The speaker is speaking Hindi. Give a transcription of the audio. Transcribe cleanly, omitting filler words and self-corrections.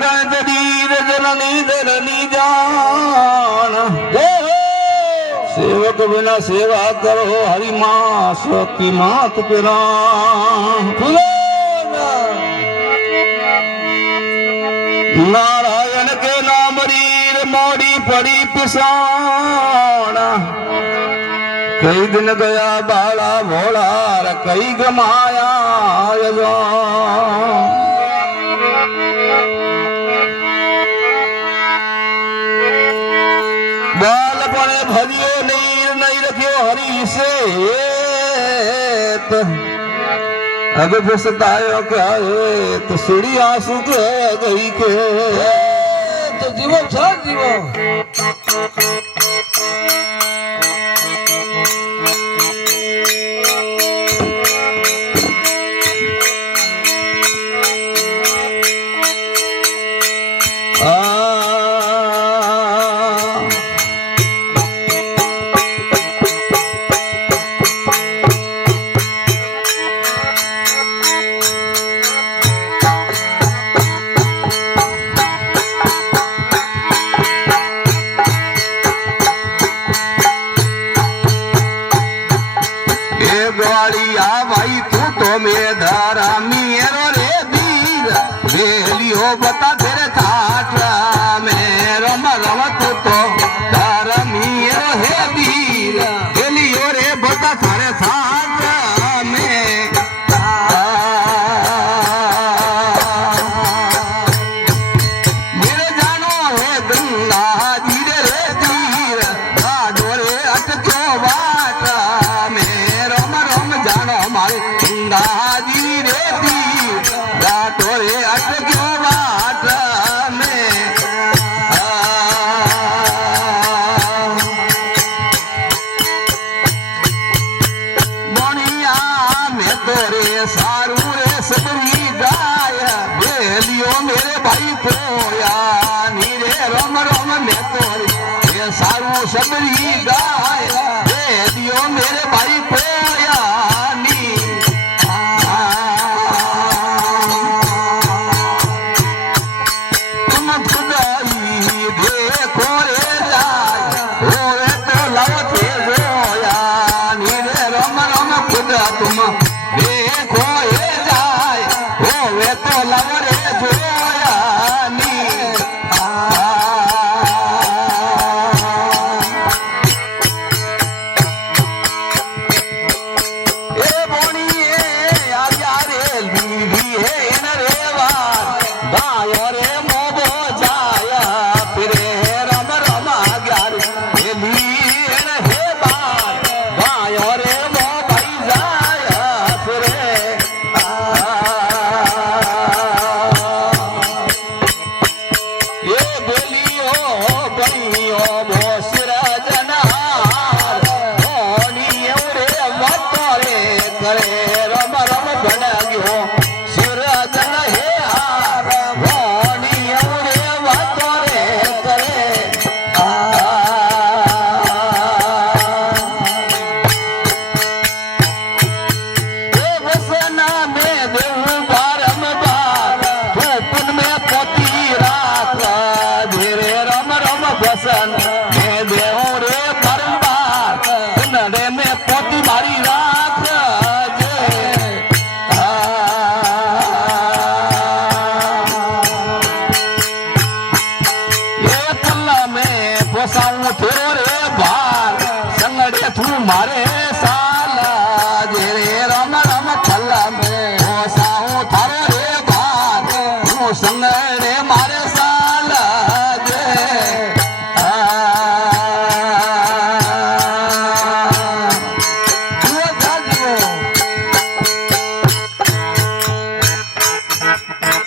गणतरीर जननी धरनी जान सेवक बिना सेवा करो हरि मां शक्ति मात पिरान नारायण के नाम रीर मोड़ी पड़ी पिसान कई दिन गया बाला भोला कई गमाया बालपणे भजियो नीर नहीं रखियो हरी से अब फसतायो क्या है तो सीढ़ी आंसू के गई के तो जीवो छा जीवो ग्वालिया भाई तू तो मेरा मेरो रे दीर बेलियो बता तेरे थाटरा में रम रम तू तो तारा मेरो हे दीर बेलियो रे बता थारे थाटरा में मेरे जानो है गंगा जीरे रे दीर डोरे अटक्यो बाटा जानो मारे गंगाजी रे दी रातोरे अटक्यो बाट में बनिया में तोरे सारू रे सबरी गाय बेलियो मेरे भाई पोया नीरे रम रम में तोरे सारू सबरी गाय बेलियो मेरे भाई पोया तुम देखो ये जाए होवे तो लवरे जोया नी ए बोनी ए आजा रे लीली है न रेवार गायो रे मोबो जाया फिरे रम रम आज्ञा रे ली है बार गायो रे मारे